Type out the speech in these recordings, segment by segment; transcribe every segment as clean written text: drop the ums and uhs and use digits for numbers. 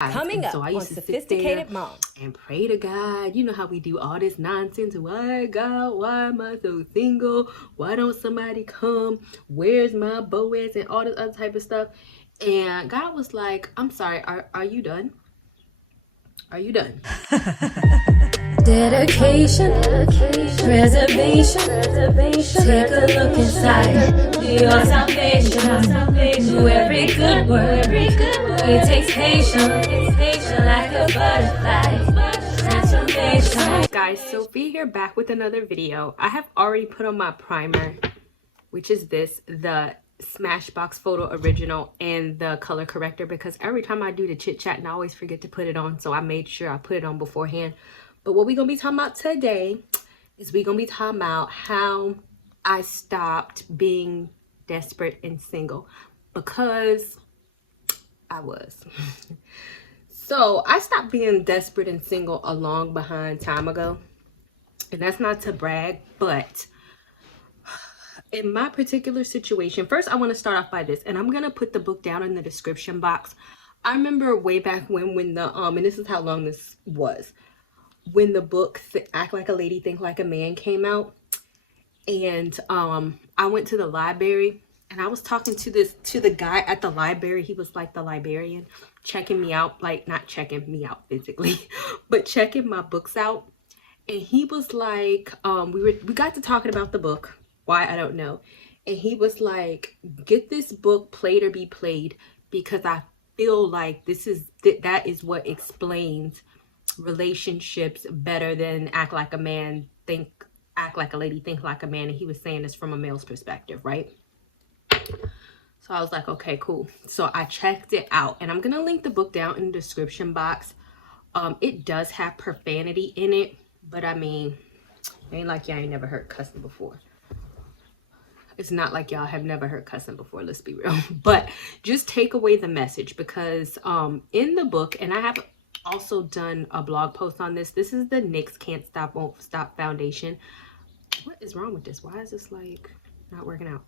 Coming up, so I on used to sit there Sophisticated Mom and pray to God. You know how we do all this nonsense. Why, God, why am I so single? Why don't somebody come? Where's my Boaz? And all this other type of stuff. And God was like, I'm sorry, are you done? Are you done? Dedication, reservation, take a look inside your salvation. Do every good work, it takes patience, like a butterfly, transformation. Guys, Sophie here, back with another video. I have already put on my primer, which is this, the Smashbox Photo Original, and the color corrector, because every time I do the chit chat and I always forget to put it on, so I made sure I put it on beforehand. But what we're gonna be talking about today is we're gonna be talking about how I stopped being desperate and single, because I was. So I stopped being desperate and single a long behind time ago, and that's not to brag, but in my particular situation, first I want to start off by this, and I'm gonna put the book down in the description box. I remember way back when the and this is how long this was, when the book Act Like a Lady, Think Like a Man came out. And I went to the library and I was talking to the guy at the library. He was like the librarian, checking me out, like not checking me out physically, but checking my books out. And he was like, we got to talking about the book. Why, I don't know. And he was like, get this book, Played or Be Played, because I feel like that is what explains relationships better than Act Like a Man, Act Like a Lady, Think Like a Man. And he was saying this from a male's perspective, right? So I was like, okay, cool. So I checked it out, and I'm gonna link the book down in the description box. It does have profanity in it, but I mean, it ain't like y'all ain't never heard cussing before. It's not like y'all have never heard cussing before, let's be real. But just take away the message, because in the book, and I have also done a blog post on this. This is the NYX Can't Stop Won't Stop Foundation. What is wrong with this? Why is this like not working out?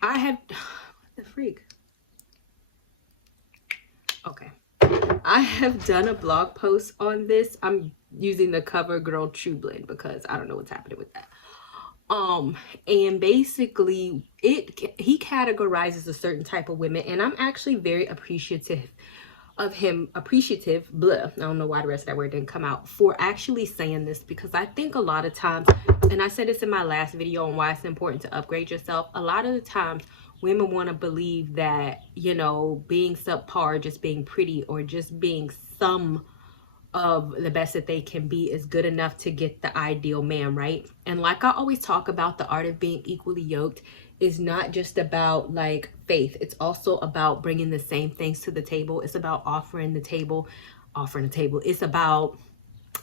I have, what the freak? Okay. I have done a blog post on this. I'm using the CoverGirl True Blend because I don't know what's happening with that. And basically he categorizes a certain type of women, and I'm actually very appreciative of him, I don't know why the rest of that word didn't come out, for actually saying this, because I think a lot of times, and I said this in my last video on why it's important to upgrade yourself, a lot of the times women want to believe that, you know, being subpar, just being pretty, or just being some of the best that they can be is good enough to get the ideal man, right? And like I always talk about, the art of being equally yoked is not just about like faith. It's also about bringing the same things to the table. It's about offering the table. It's about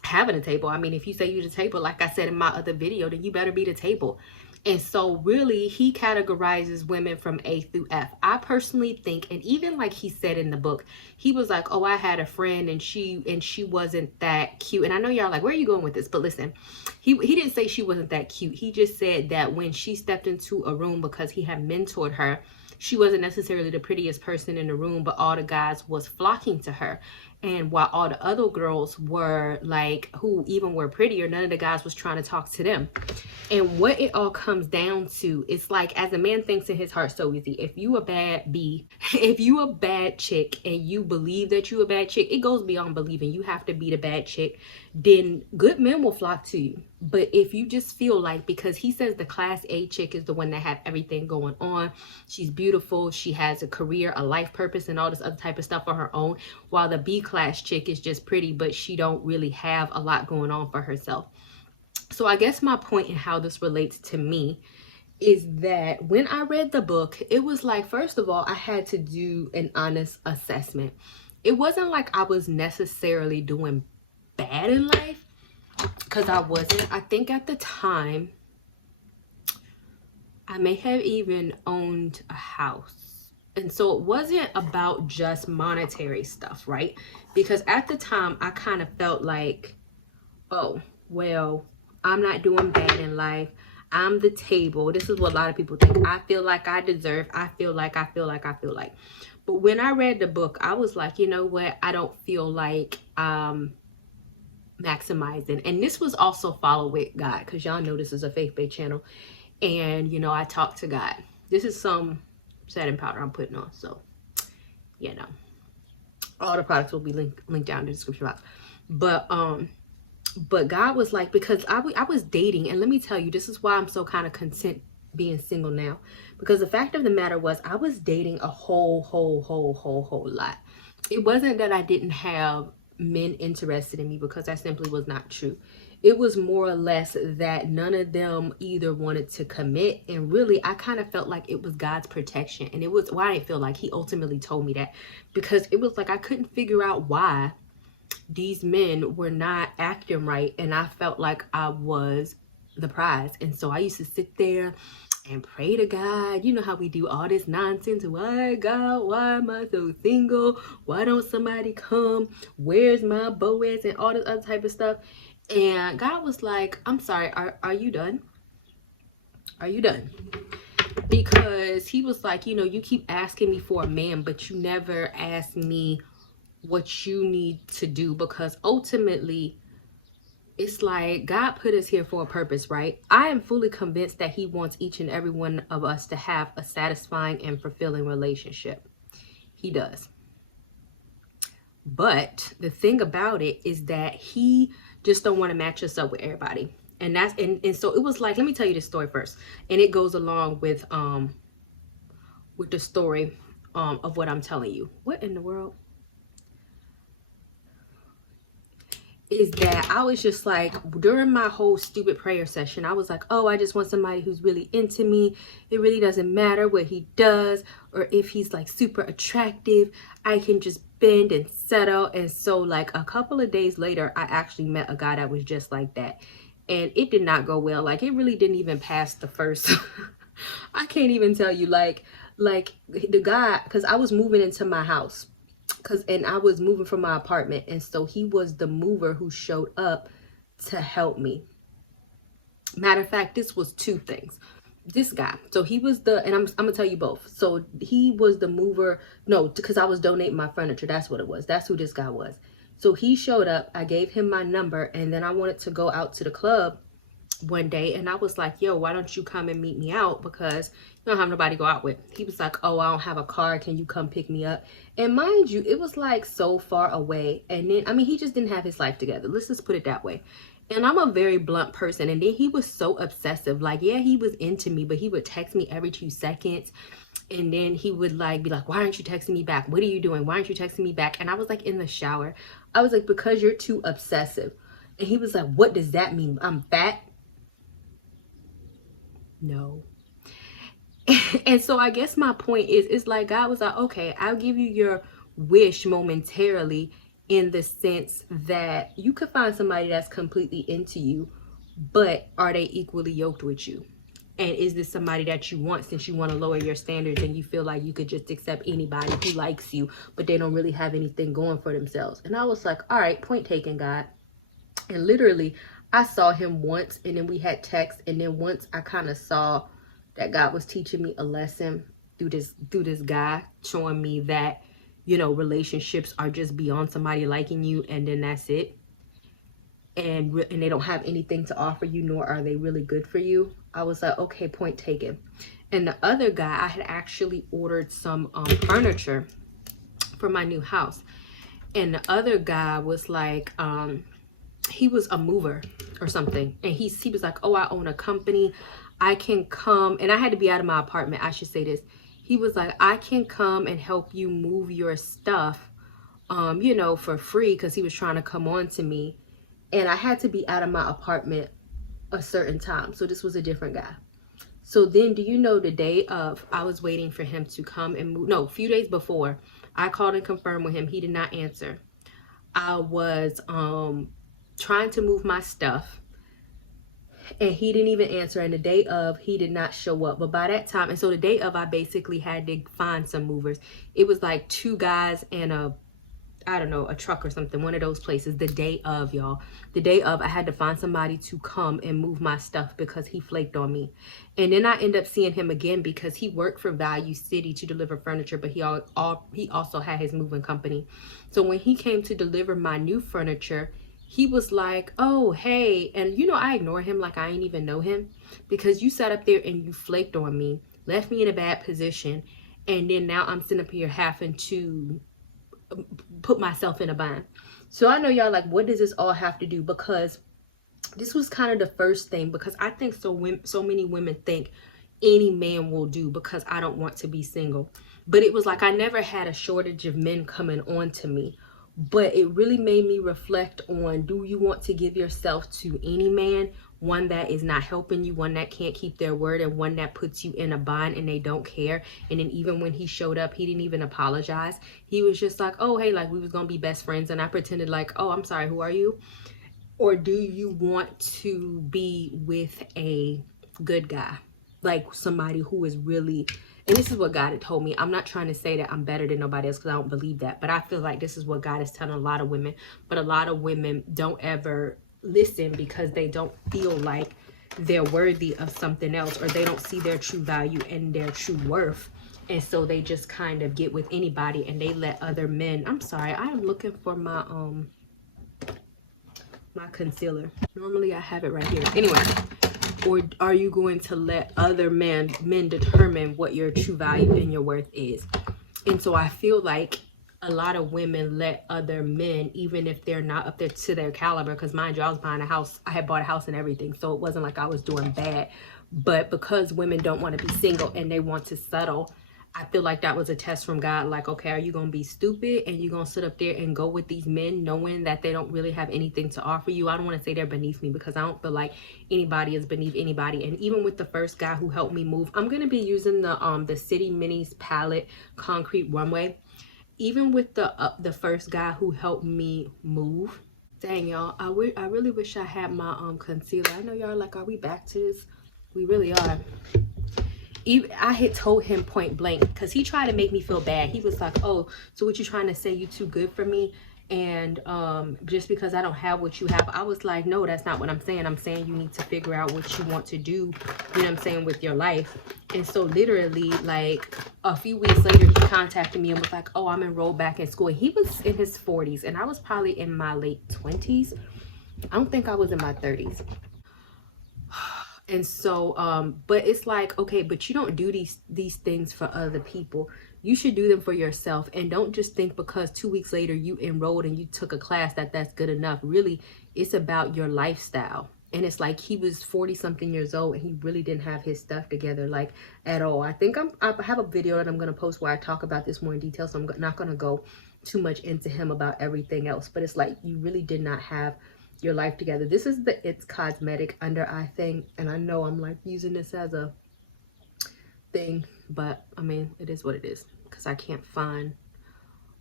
having a table. I mean, if you say you're the table, like I said in my other video, then you better be the table. And so really he categorizes women from A through F. I personally think, and even like he said in the book, he was like, oh, I had a friend and she wasn't that cute. And I know y'all like, where are you going with this? But listen, he didn't say she wasn't that cute. He just said that when she stepped into a room, because he had mentored her, she wasn't necessarily the prettiest person in the room, but all the guys was flocking to her. And while all the other girls were like, who even were prettier, none of the guys was trying to talk to them. And what it all comes down to, it's like, as a man thinks in his heart, so easy. If you a bad B, if you a bad chick and you believe that you a bad chick, it goes beyond believing. You have to be the bad chick. Then good men will flock to you. But if you just feel like, because he says the class A chick is the one that have everything going on, she's beautiful, she has a career, a life purpose, and all this other type of stuff on her own, while the B class chick is just pretty, but she don't really have a lot going on for herself. So I guess my point in how this relates to me is that when I read the book, it was like, first of all, I had to do an honest assessment. It wasn't like I was necessarily doing bad in life, because I wasn't. I think at the time, I may have even owned a house. And so it wasn't about just monetary stuff, right? Because at the time, I kind of felt like, oh, well, I'm not doing bad in life. I'm the table. This is what a lot of people think. I feel like I deserve. I feel like. But when I read the book, I was like, you know what? I don't feel like maximizing. And this was also follow with God, because y'all know this is a faith-based channel. And, you know, I talk to God. This is some setting powder I'm putting on. So, you know, all the products will be linked down in the description box. But God was like, because I was dating, and let me tell you, this is why I'm so kind of content being single now, because the fact of the matter was I was dating a whole lot. It wasn't that I didn't have men interested in me, because that simply was not true. It was more or less that none of them either wanted to commit, and really I kind of felt like it was God's protection. And it was why I didn't feel like, he ultimately told me that, because it was like I couldn't figure out why these men were not acting right, and I felt like I was the prize. And so I used to sit there and pray to God. You know how we do all this nonsense. Why, God, why am I so single? Why don't somebody come? Where's my Boaz? And all this other type of stuff. And God was like, I'm sorry, are you done? Are you done? Because he was like, you know, you keep asking me for a man, but you never ask me what you need to do, because ultimately it's like God put us here for a purpose, right? I am fully convinced that he wants each and every one of us to have a satisfying and fulfilling relationship. He does. But the thing about it is that he just don't want to match us up with everybody. And that's and so it was like, let me tell you this story first. And it goes along with the story of what I'm telling you. What in the world? Is that I was just like, during my whole stupid prayer session, I was like, oh, I just want somebody who's really into me. It really doesn't matter what he does or if he's like super attractive. I can just bend and settle. And so like a couple of days later, I actually met a guy that was just like that. And it did not go well. Like, it really didn't even pass the first. I can't even tell you, like the guy, because I was moving into my house. And I was moving from my apartment, and so he was the mover who showed up to help me. Matter of fact, this was two things. This guy, so he was and I'm gonna tell you both. So he was the mover, no, because I was donating my furniture. That's what it was. That's who this guy was. So he showed up, I gave him my number, and then I wanted to go out to the club one day, and I was like, yo, why don't you come and meet me out, because you don't have nobody to go out with. He was like, oh, I don't have a car, can you come pick me up? And mind you, it was like so far away. And then, I mean, he just didn't have his life together, let's just put it that way. And I'm a very blunt person. And then he was so obsessive. Like, yeah, he was into me, but he would text me every 2 seconds. And then he would like be like, why aren't you texting me back? What are you doing? Why aren't you texting me back? And I was like, in the shower. I was like, because you're too obsessive. And he was like, what does that mean? I'm fat? No. And so I guess my point is, it's like God was like, okay, I'll give you your wish momentarily, in the sense that you could find somebody that's completely into you, but are they equally yoked with you? And is this somebody that you want, since you want to lower your standards and you feel like you could just accept anybody who likes you, but they don't really have anything going for themselves? And I was like, all right, point taken, God. And literally, I saw him once, and then we had text, and then once I kind of saw that God was teaching me a lesson through this guy, showing me that, you know, relationships are just beyond somebody liking you, and then that's it. And they don't have anything to offer you, nor are they really good for you. I was like, okay, point taken. And the other guy, I had actually ordered some furniture for my new house. And the other guy was like, he was a mover or something. And he was like, oh, I own a company. I can come. And I had to be out of my apartment. I should say this. He was like, I can come and help you move your stuff, you know, for free. Because he was trying to come on to me. And I had to be out of my apartment a certain time. So this was a different guy. So then, do you know, the day of, I was waiting for him to come and move. No, a few days before, I called and confirmed with him. He did not answer. I was trying to move my stuff, and he didn't even answer. And the day of, he did not show up. But by that time, and so the day of, I basically had to find some movers. It was like 2 guys and I don't know, a truck or something, one of those places, the day of, y'all. The day of, I had to find somebody to come and move my stuff because he flaked on me. And then I end up seeing him again because he worked for Value City to deliver furniture, but he also had his moving company. So when he came to deliver my new furniture, he was like, oh, hey. And you know, I ignore him like I ain't even know him, because you sat up there and you flaked on me, left me in a bad position, and then now I'm sitting up here having to put myself in a bind. So I know y'all like, what does this all have to do? Because this was kind of the first thing, because I think so many women think any man will do because I don't want to be single. But it was like I never had a shortage of men coming on to me. But it really made me reflect on, do you want to give yourself to any man? One that is not helping you, one that can't keep their word, and one that puts you in a bind and they don't care. And then even when he showed up, he didn't even apologize. He was just like, oh, hey, like we was gonna be best friends. And I pretended like, oh, I'm sorry, who are you? Or do you want to be with a good guy? Like somebody who is really, and this is what God had told me. I'm not trying to say that I'm better than nobody else because I don't believe that. But I feel like this is what God is telling a lot of women. But a lot of women don't ever listen because they don't feel like they're worthy of something else, or they don't see their true value and their true worth. And so they just kind of get with anybody and they let other men. I'm sorry, I am looking for my concealer. Normally I have it right here. Anyway, or are you going to let other men determine what your true value and your worth is? And so I feel like a lot of women let other men, even if they're not up there to their caliber, because mind you, I was buying a house. I had bought a house and everything, so it wasn't like I was doing bad. But because women don't want to be single and they want to settle, I feel like that was a test from God. Like, okay, are you going to be stupid and you're going to sit up there and go with these men knowing that they don't really have anything to offer you? I don't want to say they're beneath me because I don't feel like anybody is beneath anybody. And even with the first guy who helped me move, I'm going to be using the City Minis palette concrete runway. Even with the first guy who helped me move, dang y'all, I really wish I had my concealer. I know y'all like, are we back to this? We really are. Even I had told him point blank, because he tried to make me feel bad. He was like, oh, so what you trying to say, you too good for me? And just because I don't have what you have? I was like, no, that's not what I'm saying. I'm saying you need to figure out what you want to do, you know what I'm saying, with your life. And so literally like a few weeks later, he contacted me and was like, oh, I'm enrolled back in school. He was in his 40s and I was probably in my late 20s. I don't think I was in my 30s. And so but it's like, okay, but you don't do these things for other people. You should do them for yourself. And don't just think because 2 weeks later you enrolled and you took a class that's good enough. Really, it's about your lifestyle. And it's like he was 40 something years old and he really didn't have his stuff together like at all. I think I have a video that I'm going to post where I talk about this more in detail, so I'm not going to go too much into him about everything else. But it's like you really did not have your life together. This is the It's Cosmetic under eye thing, and I know I'm like using this as a thing, but I mean, it is what it is because I can't find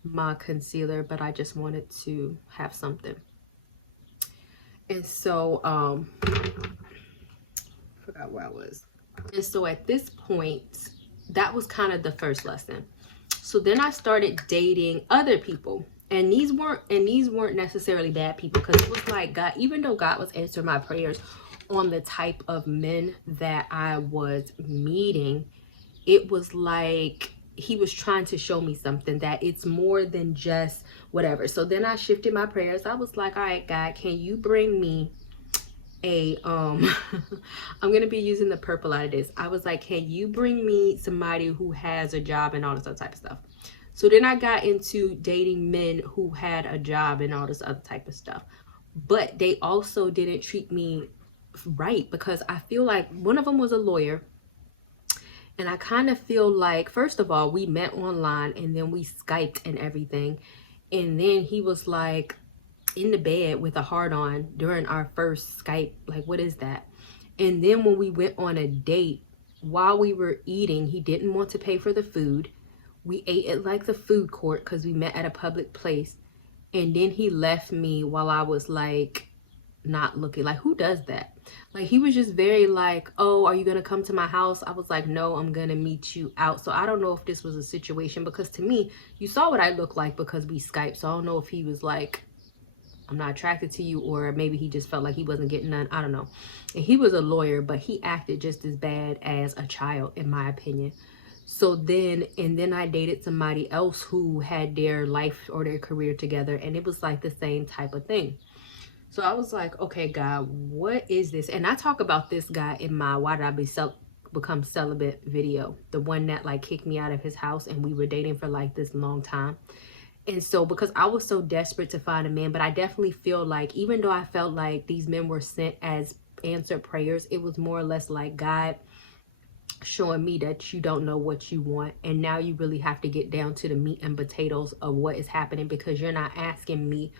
my concealer, but I just wanted to have something. And so forgot where I was. And so at this point, that was kind of the first lesson. So then I started dating other people. And these weren't necessarily bad people, because it was like God, even though God was answering my prayers on the type of men that I was meeting, it was like he was trying to show me something, that it's more than just whatever. So then I shifted my prayers. I was like, all right, God, can you bring me a I'm gonna be using the purple out of this. I was like, can you bring me somebody who has a job and all this other type of stuff? So then I got into dating men who had a job and all this other type of stuff. But they also didn't treat me right, because I feel like one of them was a lawyer. And I kind of feel like, first of all, we met online and then we Skyped and everything. And then he was like in the bed with a heart on during our first Skype. Like, what is that? And then when we went on a date, while we were eating, he didn't want to pay for the food. We ate at like the food court because we met at a public place. And then he left me while I was like not looking. Like, who does that? Like, he was just very like, oh, are you gonna come to my house? I was like, no, I'm gonna meet you out. So I don't know if this was a situation, because to me, you saw what I look like because we Skyped. So I don't know if he was like, I'm not attracted to you, or maybe he just felt like he wasn't getting none. I don't know. And he was a lawyer, but he acted just as bad as a child, in my opinion. So then I dated somebody else who had their life or their career together, and it was like the same type of thing. So I was like, okay, God, what is this? And I talk about this guy in my Why Did I Become Celibate video, the one that like kicked me out of his house, and we were dating for like this long time. And so because I was so desperate to find a man, but I definitely feel like, even though I felt like these men were sent as answered prayers, it was more or less like God showing me that you don't know what you want, and now you really have to get down to the meat and potatoes of what is happening, because you're not asking me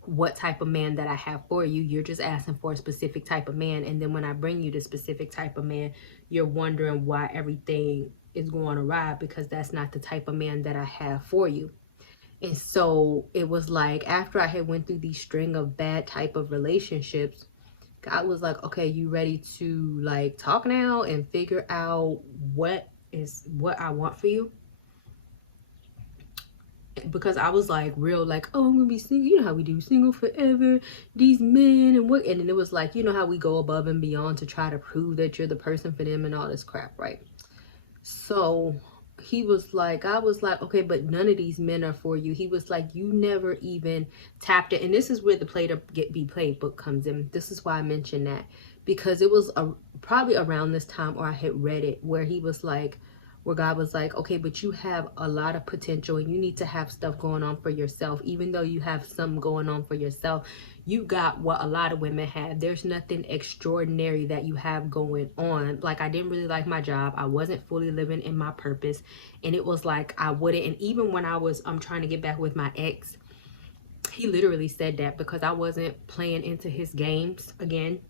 what type of man that I have for you. You're just asking for a specific type of man, and then when I bring you the specific type of man, you're wondering why everything is going awry, because that's not the type of man that I have for you. And so it was like, after I had went through these string of bad type of relationships, God was like, okay, you ready to like talk now and figure out what I want for you? Because I was like real like, oh, I'm gonna be single. You know how we do, single forever, these men and what. And then it was like, you know how we go above and beyond to try to prove that you're the person for them and all this crap, right? So he was like, I was like, okay, but none of these men are for you. He was like, you never even tapped it. And this is where the play to get be played book comes in. This is why I mentioned that, because it was probably around this time, or I had read it, where he was like, where God was like, okay, but you have a lot of potential, and you need to have stuff going on for yourself. Even though you have some going on for yourself, you got what a lot of women have. There's nothing extraordinary that you have going on. Like, I didn't really like my job. I wasn't fully living in my purpose. And it was like, I wouldn't. And even when I'm trying to get back with my ex, he literally said that, because I wasn't playing into his games again.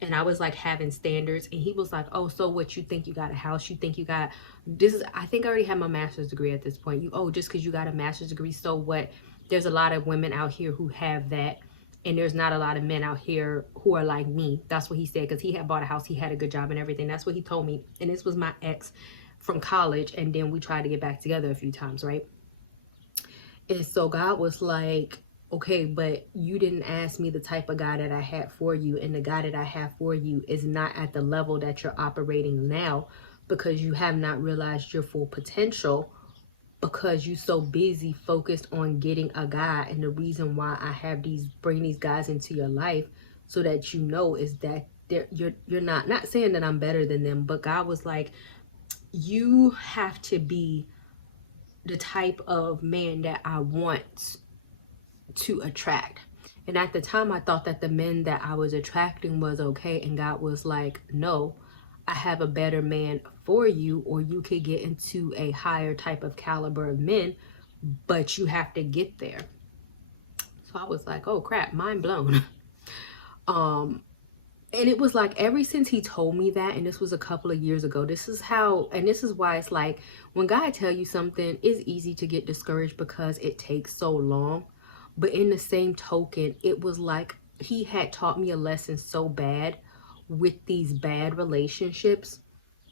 And I was like having standards, and he was like, oh, so what, you think you got a house, you think you got this is, I think I already had my master's degree at this point. Just because you got a master's degree, so what? There's a lot of women out here who have that, and there's not a lot of men out here who are like me. That's what he said, because he had bought a house, he had a good job and everything. That's what he told me. And this was my ex from college, and then we tried to get back together a few times, right? And so God was like, okay, but you didn't ask me the type of guy that I had for you. And the guy that I have for you is not at the level that you're operating now, because you have not realized your full potential, because you're so busy focused on getting a guy. And the reason why I have bring these guys into your life, so that you know, is that you're not saying that I'm better than them, but God was like, you have to be the type of man that I want to attract. And at the time, I thought that the men that I was attracting was okay. And God was like, no, I have a better man for you, or you could get into a higher type of caliber of men, but you have to get there. So I was like, oh crap, mind blown. And it was like, ever since he told me that, and this was a couple of years ago, this is why it's like, when God tell you something, it's easy to get discouraged because it takes so long. But in the same token, it was like he had taught me a lesson so bad with these bad relationships,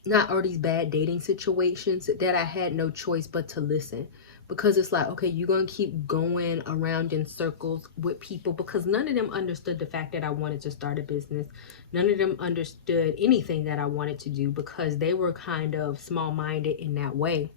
not or these bad dating situations, that I had no choice but to listen. Because it's like, okay, you're going to keep going around in circles with people, because none of them understood the fact that I wanted to start a business. None of them understood anything that I wanted to do, because they were kind of small-minded in that way.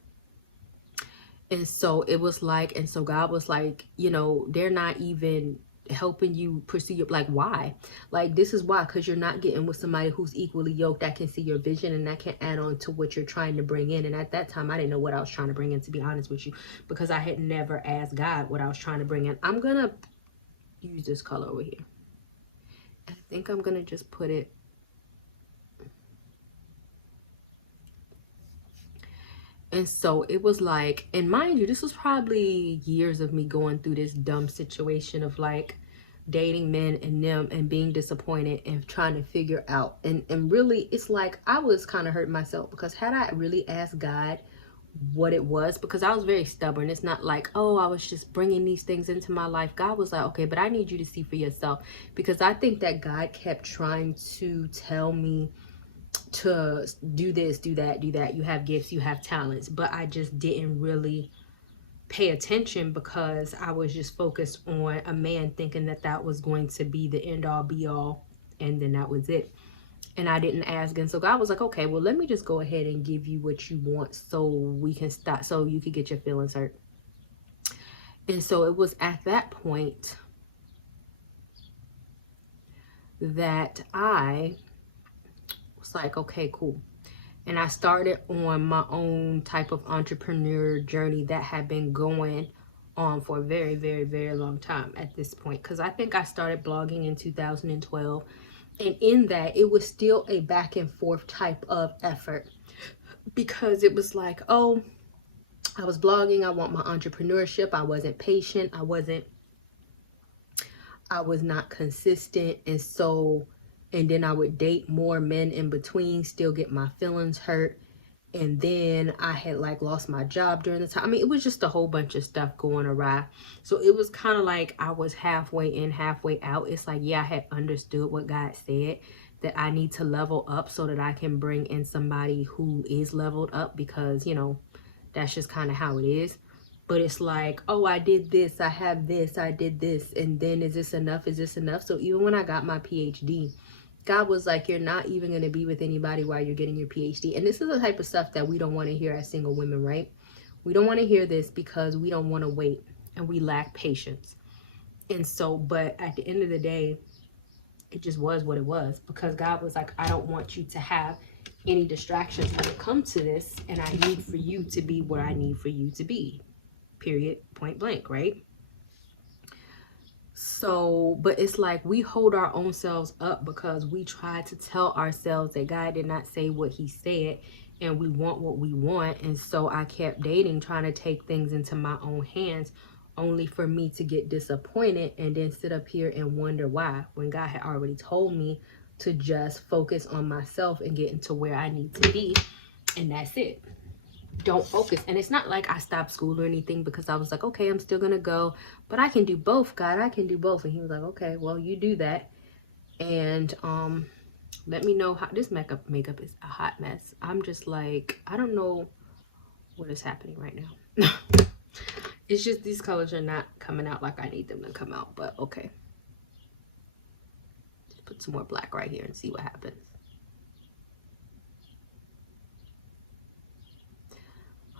And so it was like, and so God was like, they're not even helping you pursue your, like, why? Like, this is why, because you're not getting with somebody who's equally yoked, that can see your vision and that can add on to what you're trying to bring in. And at that time, I didn't know what I was trying to bring in, to be honest with you, because I had never asked God what I was trying to bring in. I'm gonna use this color over here. I think I'm gonna just put it. And so it was like, and mind you, this was probably years of me going through this dumb situation of like dating men and them and being disappointed and trying to figure out. And really, it's like I was kind of hurting myself, because had I really asked God what it was, because I was very stubborn. It's not like, oh, I was just bringing these things into my life. God was like, okay, but I need you to see for yourself, because I think that God kept trying to tell me to do this, do that, do that. You have gifts, you have talents, but I just didn't really pay attention because I was just focused on a man, thinking that that was going to be the end all be all, and then that was it. And I didn't ask. And so God was like, okay, well, let me just go ahead and give you what you want so we can stop, so you could get your feelings hurt. And so it was at that point that I was like, okay, cool. And I started on my own type of entrepreneur journey that had been going on for a very, very, very long time at this point. Because I think I started blogging in 2012. And in that, it was still a back and forth type of effort, because it was like, oh, I was blogging, I want my entrepreneurship. I wasn't patient. I was not consistent. And then I would date more men in between, still get my feelings hurt. And then I had like lost my job during the time. I mean, it was just a whole bunch of stuff going awry. So it was kind of like I was halfway in, halfway out. It's like, yeah, I had understood what God said, that I need to level up so that I can bring in somebody who is leveled up, because, that's just kind of how it is. But it's like, oh, I did this, I have this, I did this, and then is this enough? Is this enough? So even when I got my PhD, God was like, you're not even going to be with anybody while you're getting your PhD. And this is the type of stuff that we don't want to hear as single women, right? We don't want to hear this because we don't want to wait and we lack patience. And so, but at the end of the day, it just was what it was, because God was like, I don't want you to have any distractions when it comes to this. And I need for you to be where I need for you to be, period, point blank, right? So, but it's like we hold our own selves up because we try to tell ourselves that God did not say what he said, and we want what we want. And so I kept dating, trying to take things into my own hands, only for me to get disappointed and then sit up here and wonder why, when God had already told me to just focus on myself and get into where I need to be. And that's it. Don't focus. And it's not like I stopped school or anything, because I was like, okay, I'm still gonna go, but I can do both, God, I can do both. And he was like, okay, well, you do that, and let me know how this makeup is a hot mess. I'm just like, I don't know what is happening right now. It's just these colors are not coming out like I need them to come out, but okay. Just put some more black right here and see what happens.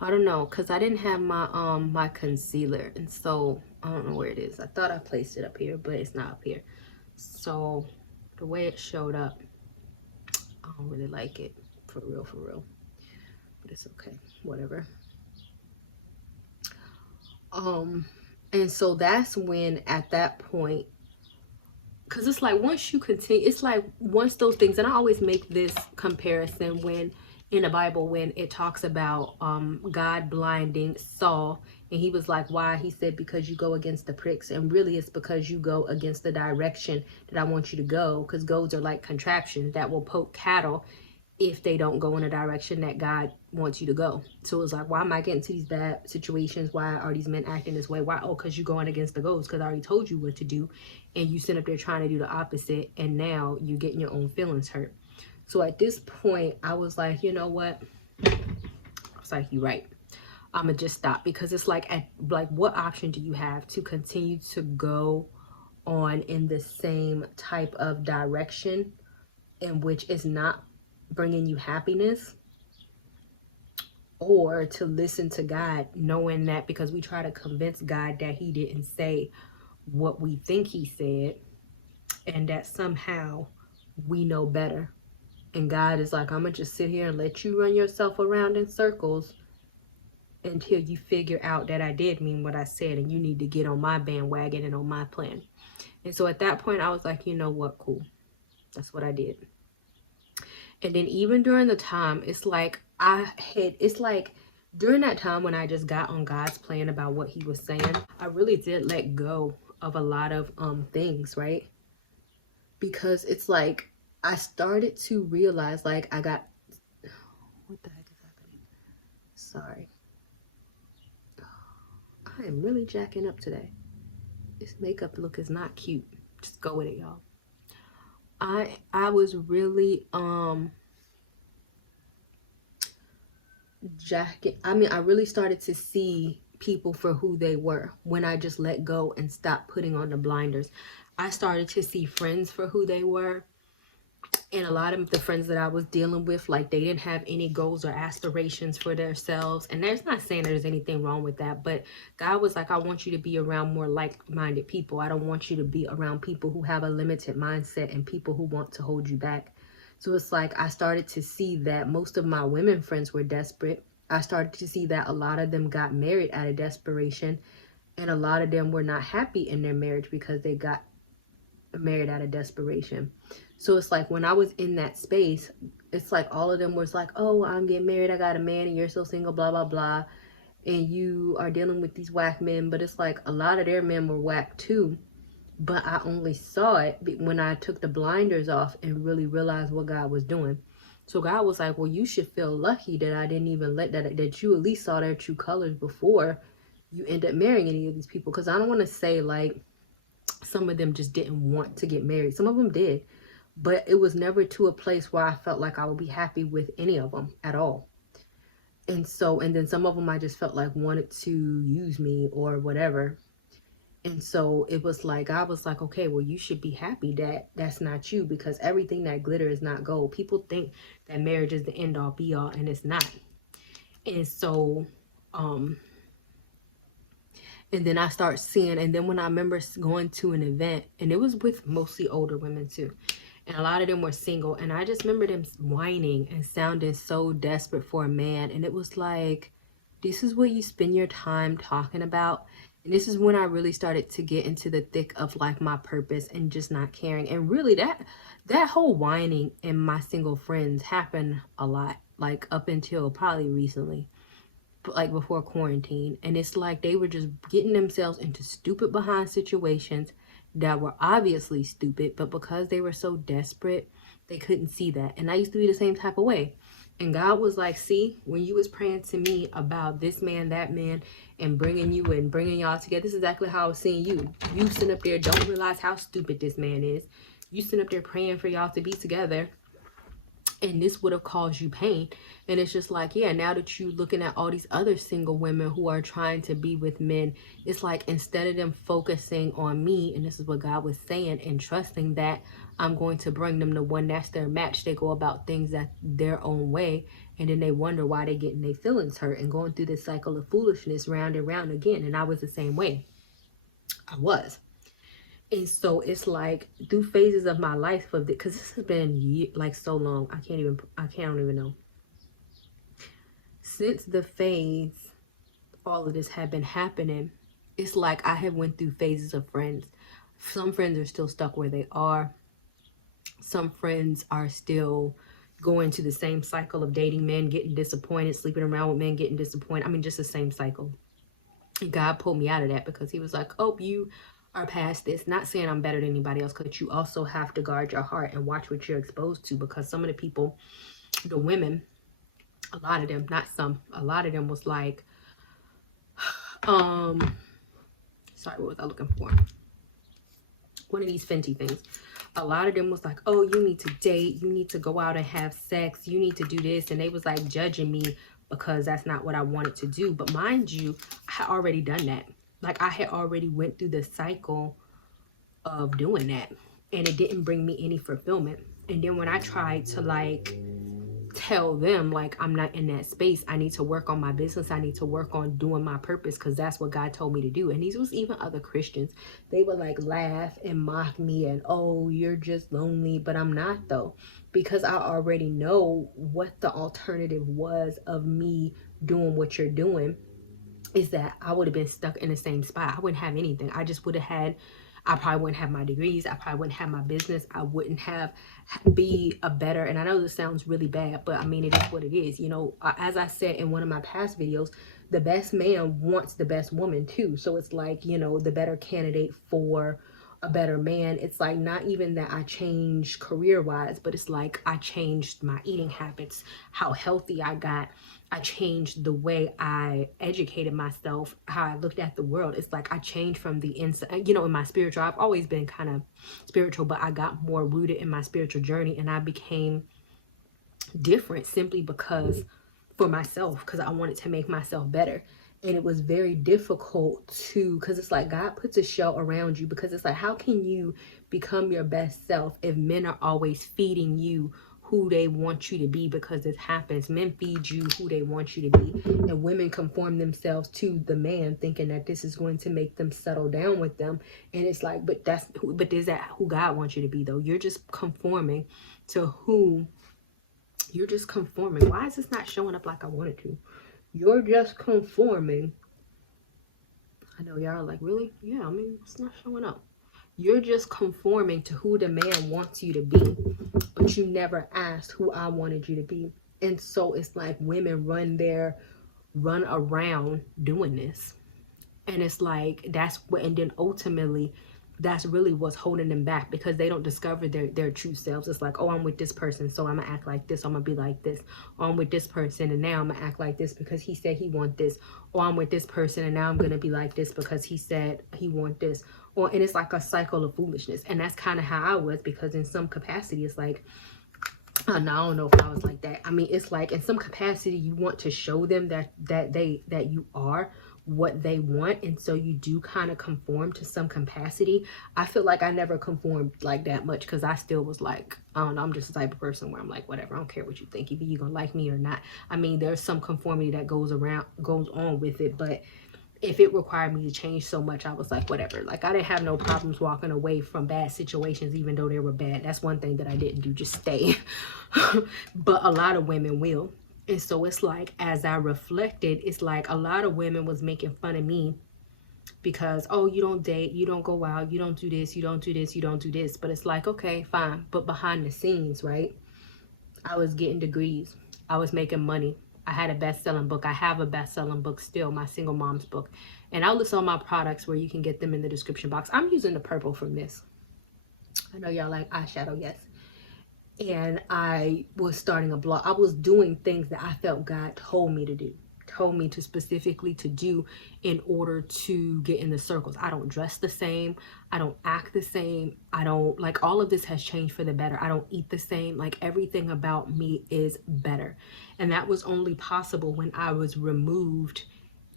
I don't know, because I didn't have my concealer, and so I don't know where it is. I thought I placed it up here, but it's not up here. So the way it showed up, I don't really like it, for real, but it's okay, whatever. And so that's when, at that point, because it's like once you continue, it's like once those things, and I always make this comparison when in the Bible, when it talks about God blinding Saul, and he was like, why? He said, because you go against the pricks. And really it's because you go against the direction that I want you to go, because goads are like contraptions that will poke cattle if they don't go in a direction that God wants you to go. So it's like, why am I getting to these bad situations? Why are these men acting this way? Why? Oh, because you're going against the goals, because I already told you what to do, and you sit up there trying to do the opposite, and now you're getting your own feelings hurt. So at this point, I was like, you know what? I was like, you're right. I'm gonna just stop, because it's like, what option do you have to continue to go on in the same type of direction in which is not bringing you happiness, or to listen to God, knowing that because we try to convince God that he didn't say what we think he said, and that somehow we know better. And God is like, I'm gonna just sit here and let you run yourself around in circles until you figure out that I did mean what I said, and you need to get on my bandwagon and on my plan. And so at that point, I was like, you know what, cool. That's what I did. And then even during the time, it's like during that time when I just got on God's plan about what he was saying, I really did let go of a lot of things, right? Because it's like I started to realize, like, what the heck is happening? Sorry. I am really jacking up today. This makeup look is not cute. Just go with it, y'all. I was really I really started to see people for who they were when I just let go and stopped putting on the blinders. I started to see friends for who they were. And a lot of the friends that I was dealing with, like, they didn't have any goals or aspirations for themselves. And there's not saying there's anything wrong with that, but God was like, I want you to be around more like-minded people. I don't want you to be around people who have a limited mindset and people who want to hold you back. So it's like I started to see that most of my women friends were desperate. I started to see that a lot of them got married out of desperation, and a lot of them were not happy in their marriage because they got married out of desperation. So it's like when I was in that space, it's like all of them was like, oh, I'm getting married, I got a man, and you're still single, blah blah blah, and you are dealing with these whack men. But it's like a lot of their men were whack too, but I only saw it when I took the blinders off and really realized what God was doing. So God was like, well, you should feel lucky that I didn't even let that you at least saw their true colors before you end up marrying any of these people. Because I don't want to say like some of them just didn't want to get married. Some of them did, but it was never to a place where I felt like I would be happy with any of them at all. And then some of them I just felt like wanted to use me or whatever. And so it was like, I was like, okay, well, you should be happy that that's not you, because everything that glitter is not gold. People think that marriage is the end all be all, and it's not. And so, and then I start seeing, and then when I remember going to an event, and it was with mostly older women too, and a lot of them were single, and I just remember them whining and sounding so desperate for a man. And it was like, this is what you spend your time talking about. And this is when I really started to get into the thick of like my purpose and just not caring. And really that whole whining in my single friends happened a lot, like up until probably recently, like before quarantine. And it's like they were just getting themselves into stupid behind situations that were obviously stupid, but because they were so desperate, they couldn't see that. And I used to be the same type of way. And God was like, see, when you was praying to me about this man, that man, and bringing you and bringing y'all together, this is exactly how I was seeing you. You sit up there, don't realize how stupid this man is. You sit up there praying for y'all to be together, and this would have caused you pain. And it's just like, yeah, now that you looking at all these other single women who are trying to be with men, it's like instead of them focusing on me, and this is what God was saying, and trusting that I'm going to bring them the one that's their match, they go about things that their own way, and then they wonder why they getting their feelings hurt and going through this cycle of foolishness round and round again. And I was the same way. I was. And so it's like through phases of my life of it, because this has been like so long, I can't even know. Since the phase all of this had been happening, it's like I have went through phases of friends. Some friends are still stuck where they are. Some friends are still going to the same cycle of dating men, getting disappointed, sleeping around with men, getting disappointed. I mean, just the same cycle. And God pulled me out of that because he was like, oh, you are past this. Not saying I'm better than anybody else, because you also have to guard your heart and watch what you're exposed to, because some of the people, the women, a lot of them, not some, a lot of them was like, sorry, what was I looking for? One of these Fenty things. A lot of them was like, oh, you need to date, you need to go out and have sex, you need to do this. And they was like judging me because that's not what I wanted to do. But mind you, I had already done that. Like I had already went through the cycle of doing that, and it didn't bring me any fulfillment. And then when I tried to like tell them like I'm not in that space, I need to work on my business, I need to work on doing my purpose, because that's what God told me to do. And these was even other Christians. They would like laugh and mock me and, oh, you're just lonely. But I'm not, though, because I already know what the alternative was of me doing what you're doing, is that I would have been stuck in the same spot. I wouldn't have anything. I just would have had, I probably wouldn't have my degrees. I probably wouldn't have my business. I wouldn't have be a better, and I know this sounds really bad, but I mean, it is what it is. You know, as I said in one of my past videos, the best man wants the best woman too. So it's like, you know, the better candidate for a better man. It's like not even that I changed career wise, but it's like I changed my eating habits, how healthy I got. I changed the way I educated myself, how I looked at the world. It's like I changed from the inside, in my spiritual. I've always been kind of spiritual, but I got more rooted in my spiritual journey, and I became different simply because for myself, because I wanted to make myself better. And it was very difficult because it's like God puts a shell around you, because it's like, how can you become your best self if men are always feeding you who they want you to be? Because it happens, men feed you who they want you to be, and women conform themselves to the man, thinking that this is going to make them settle down with them. And it's like, but is that who God wants you to be though? You're just conforming to who you're just conforming. Why is this not showing up like I wanted to? You're just conforming. I know y'all are like, really? Yeah, I mean, it's not showing up. You're just conforming to who the man wants you to be, but you never asked who I wanted you to be. And so it's like women run around doing this. And it's like, that's what, and then ultimately, that's really what's holding them back, because they don't discover their true selves. It's like, oh, I'm with this person, so I'm gonna act like this, I'm gonna be like this. Or I'm with this person and now I'm gonna act like this because he said he want this. Or I'm with this person and now I'm gonna be like this because he said he want this. And it's like a cycle of foolishness. And that's kind of how I was, because in some capacity it's like, no, I don't know if I was like that. I mean, it's like in some capacity you want to show them that you are what they want, and so you do kind of conform to some capacity. I feel like I never conformed like that much, because I still was like, I don't know, I'm just the type of person where I'm like, whatever, I don't care what you think, either you gonna like me or not. I mean, there's some conformity that goes on with it, but if it required me to change so much, I was like, whatever. Like, I didn't have no problems walking away from bad situations, even though they were bad. That's one thing that I didn't do, just stay. But a lot of women will. And so it's like, as I reflected, it's like a lot of women was making fun of me because, oh, you don't date, you don't go out, you don't do this, you don't do this, you don't do this. But it's like, okay, fine. But behind the scenes, right? I was getting degrees. I was making money. I had a best-selling book. I have a best-selling book still, my single mom's book. And I'll list all my products where you can get them in the description box. I'm using the purple from this. I know y'all like eyeshadow, yes. And I was starting a blog. I was doing things that I felt God told me to do, told me to specifically to do in order to get in the circles. I don't dress the same. I don't act the same. I don't, like, all of this has changed for the better. I don't eat the same. Like, everything about me is better. And that was only possible when I was removed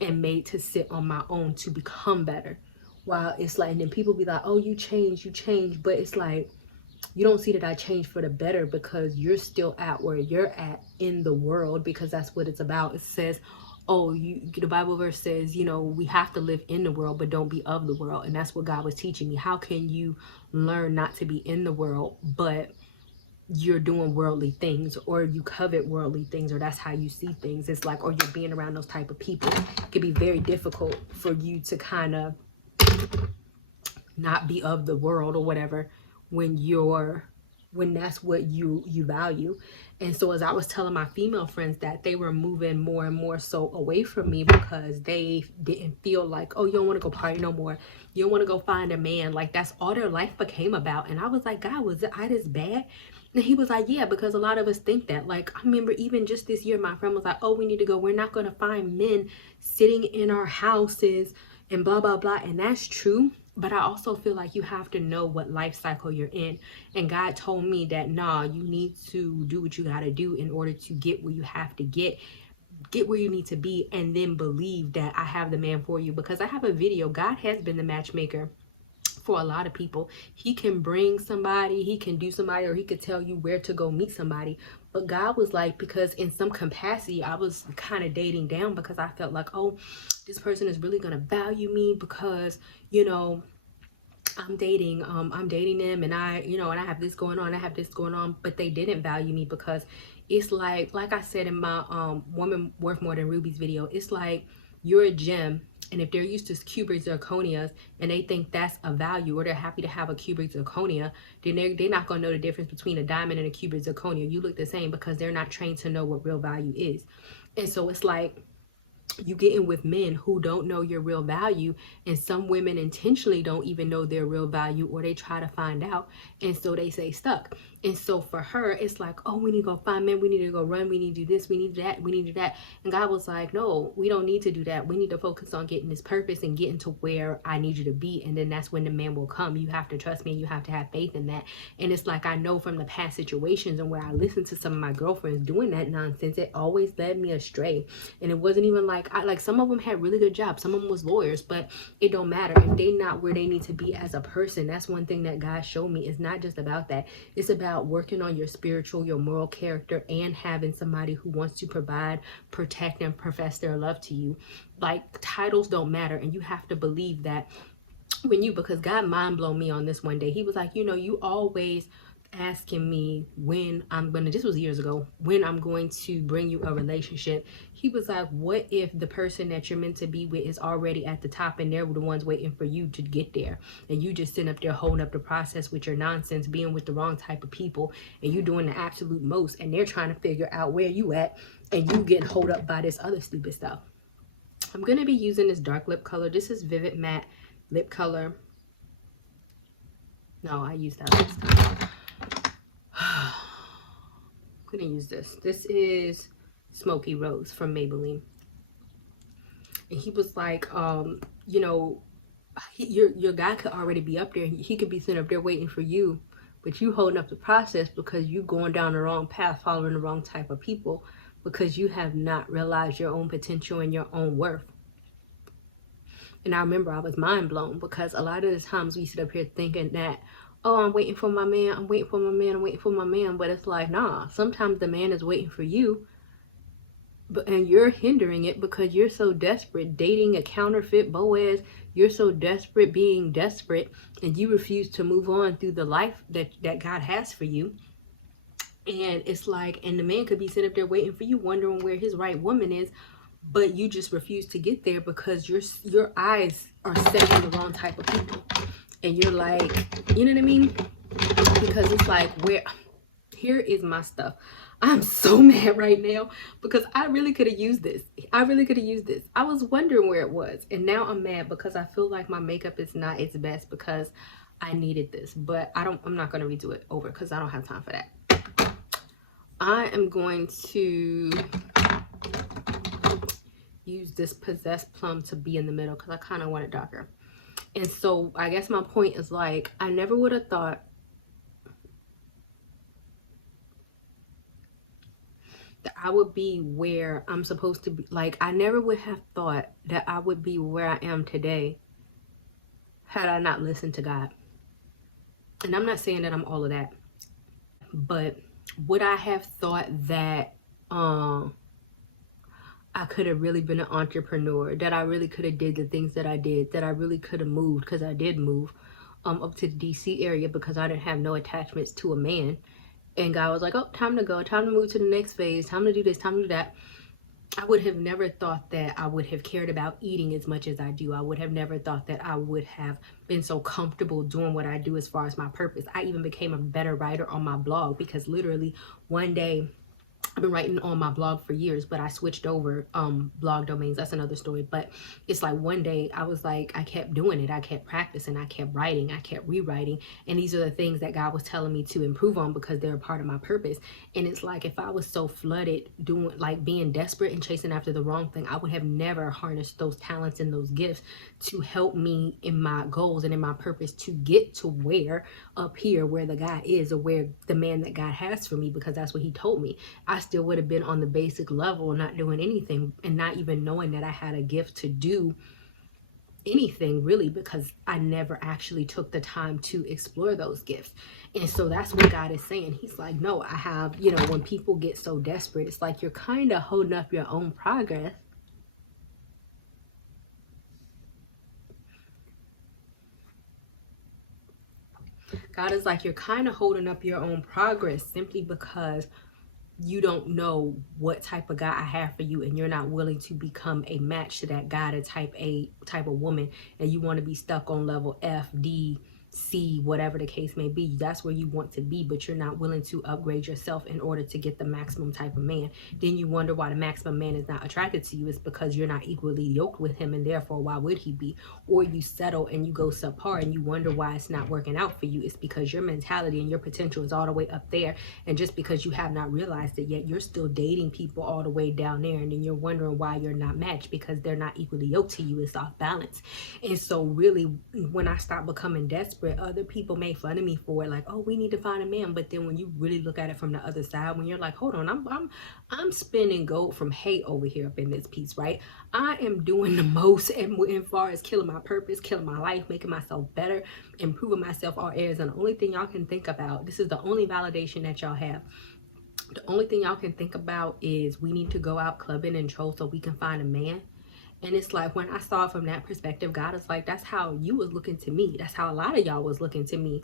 and made to sit on my own to become better. While it's like, and then people be like, oh, you changed. But it's like, you don't see that I changed for the better, because you're still at where you're at in the world, because that's what it's about. It says, oh, the Bible verse says, we have to live in the world, but don't be of the world. And that's what God was teaching me. How can you learn not to be in the world, but you're doing worldly things, or you covet worldly things, or that's how you see things? It's like, or you're being around those type of people. It can be very difficult for you to kind of not be of the world or whatever when that's what you value. And so as I was telling my female friends that, they were moving more and more so away from me, because they didn't feel like, oh, you don't want to go party no more, you don't want to go find a man. Like, that's all their life became about. And I was like, God, was I this bad? And he was like, yeah, because a lot of us think that. Like, I remember even just this year, my friend was like, oh, we need to go, we're not going to find men sitting in our houses and blah blah blah. And that's true, but I also feel like you have to know what life cycle you're in. And God told me that, nah, you need to do what you got to do in order to get where you have to get where you need to be, and then believe that I have the man for you. Because I have a video. God has been the matchmaker for a lot of people. He can bring somebody, he can do somebody, or he could tell you where to go meet somebody. But God was like, because in some capacity I was kind of dating down, because I felt like, oh, this person is really gonna value me, because I'm dating them, and and I have this going on, but they didn't value me. Because it's like I said in my Woman Worth More Than Rubies video, it's like, you're a gem, and if they're used to cubic zirconias and they think that's a value, or they're happy to have a cubic zirconia, then they're not going to know the difference between a diamond and a cubic zirconia. You look the same, because they're not trained to know what real value is. And so it's like, you get in with men who don't know your real value, and some women intentionally don't even know their real value, or they try to find out, and so they stay stuck. And so for her, it's like, oh, we need to go find men, we need to go run, we need to do this, we need that, we need to do that. And God was like, no, we don't need to do that. We need to focus on getting this purpose and getting to where I need you to be, and then that's when the man will come. You have to trust me, and you have to have faith in that. And it's like, I know from the past situations and where I listened to some of my girlfriends doing that nonsense, it always led me astray. And it wasn't even like, some of them had really good jobs, some of them was lawyers, but it don't matter if they not where they need to be as a person. That's one thing that God showed me. It's not just about that. It's about working on your spiritual, your moral character, and having somebody who wants to provide, protect, and profess their love to you. Like, titles don't matter, and you have to believe that because God mind blown me on this one day. He was like, you always asking me when I'm gonna, this was years ago, when I'm going to bring you a relationship. He was like, what if the person that you're meant to be with is already at the top, and they're the ones waiting for you to get there, and you just sitting up there holding up the process with your nonsense, being with the wrong type of people, and you doing the absolute most, and they're trying to figure out where you at, and you getting hold up by this other stupid stuff. I'm gonna be using this dark lip color. This is Vivid Matte lip color. No, I used that last time. I'm gonna use this. This is Smoky Rose from Maybelline. And he was like, your guy could already be up there. He could be sitting up there waiting for you, but you holding up the process because you going down the wrong path, following the wrong type of people, because you have not realized your own potential and your own worth. And I remember I was mind blown, because a lot of the times we sit up here thinking that, oh, I'm waiting for my man, I'm waiting for my man, I'm waiting for my man. But it's like, nah, sometimes the man is waiting for you, and you're hindering it because you're so desperate, dating a counterfeit Boaz. You're so desperate, being desperate, and you refuse to move on through the life that God has for you. And it's like, and the man could be sitting up there waiting for you, wondering where his right woman is, but you just refuse to get there because your eyes are set on the wrong type of people. And you're like, you know what I mean? Because it's like, here is my stuff. I'm so mad right now because I really could have used this. I was wondering where it was. And now I'm mad because I feel like my makeup is not its best because I needed this. But I'm not going to redo it over because I don't have time for that. I am going to use this Possessed Plum to be in the middle because I kind of want it darker. And so I guess my point is, like, I never would have thought that I would be where I'm supposed to be. Like, I never would have thought that I would be where I am today had I not listened to God. And I'm not saying that I'm all of that, but would I have thought that I could have really been an entrepreneur, that I really could have did the things that I did, that I really could have moved, because I did move up to the DC area because I didn't have no attachments to a man. And God was like, oh, time to go, time to move to the next phase, time to do this, time to do that. I would have never thought that I would have cared about eating as much as I do. I would have never thought that I would have been so comfortable doing what I do as far as my purpose. I even became a better writer on my blog because literally one day, I've been writing on my blog for years, but I switched over blog domains. That's another story. But it's like one day I was like, I kept doing it. I kept practicing. I kept writing. I kept rewriting. And these are the things that God was telling me to improve on because they're a part of my purpose. And it's like, if I was so flooded doing, like, being desperate and chasing after the wrong thing, I would have never harnessed those talents and those gifts to help me in my goals and in my purpose to get to where up here, where the God is, or where the man that God has for me, because that's what he told me. I still would have been on the basic level, not doing anything, and not even knowing that I had a gift to do anything really, because I never actually took the time to explore those gifts. And so that's what God is saying. He's like, no, I have, when people get so desperate, it's like you're kind of holding up your own progress. God is like, you're kind of holding up your own progress simply because you don't know what type of guy I have for you, and you're not willing to become a match to that guy, a type of woman, and you want to be stuck on level F, D, C, whatever the case may be. That's where you want to be, but you're not willing to upgrade yourself in order to get the maximum type of man. Then you wonder why the maximum man is not attracted to you. It's because you're not equally yoked with him, and therefore why would he be? Or you settle and you go subpar and you wonder why it's not working out for you. It's because your mentality and your potential is all the way up there, and just because you have not realized it yet, you're still dating people all the way down there, and then you're wondering why you're not matched, because they're not equally yoked to you. It's off balance. And so really, when I stopped becoming desperate, other people made fun of me for it, like, oh, we need to find a man. But then when you really look at it from the other side, when you're like, hold on, I'm spinning gold from hay over here up in this piece, right? I am doing the most, and as far as killing my purpose, killing my life, making myself better, improving myself, all areas. And the only thing y'all can think about, this is the only validation that y'all have, the only thing y'all can think about is we need to go out clubbing and troll so we can find a man. And it's like, when I saw it from that perspective, God is like, that's how you was looking to me. That's how a lot of y'all was looking to me.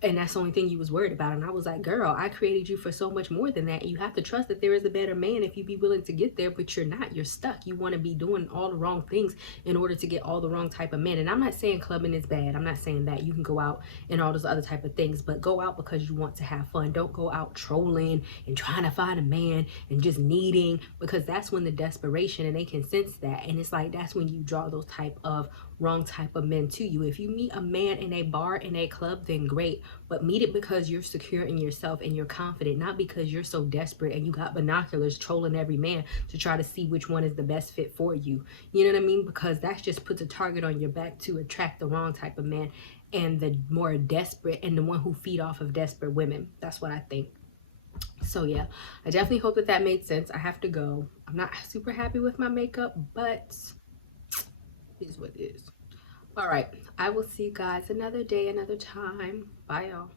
And that's the only thing you was worried about. And I was like, girl, I created you for so much more than that. You have to trust that there is a better man if you be willing to get there, but you're not. You're stuck. You want to be doing all the wrong things in order to get all the wrong type of men. And I'm not saying clubbing is bad. I'm not saying that. You can go out and all those other type of things, but go out because you want to have fun. Don't go out trolling and trying to find a man and just needing, because that's when the desperation, and they can sense that. And it's like, that's when you draw those type of wrong type of men to you. If you meet a man in a bar, in a club, then great, but meet it because you're secure in yourself and you're confident, not because you're so desperate and you got binoculars trolling every man to try to see which one is the best fit for you. You know what I mean? Because that just puts a target on your back to attract the wrong type of man, and the more desperate, and the one who feed off of desperate women. That's what I think. So yeah, I definitely hope that made sense. I have to go. I'm not super happy with my makeup, but is what it is. All right, I will see you guys another day, another time. Bye, y'all.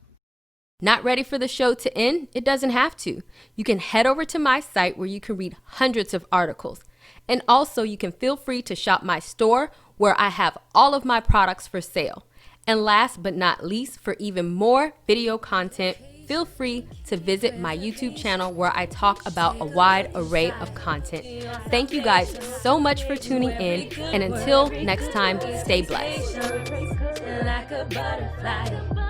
Not ready for the show to end? It doesn't have to. You can head over to my site where you can read hundreds of articles. And also, you can feel free to shop my store where I have all of my products for sale. And last but not least, for even more video content, feel free to visit my YouTube channel where I talk about a wide array of content. Thank you guys so much for tuning in, and until next time, stay blessed. Like a butterfly.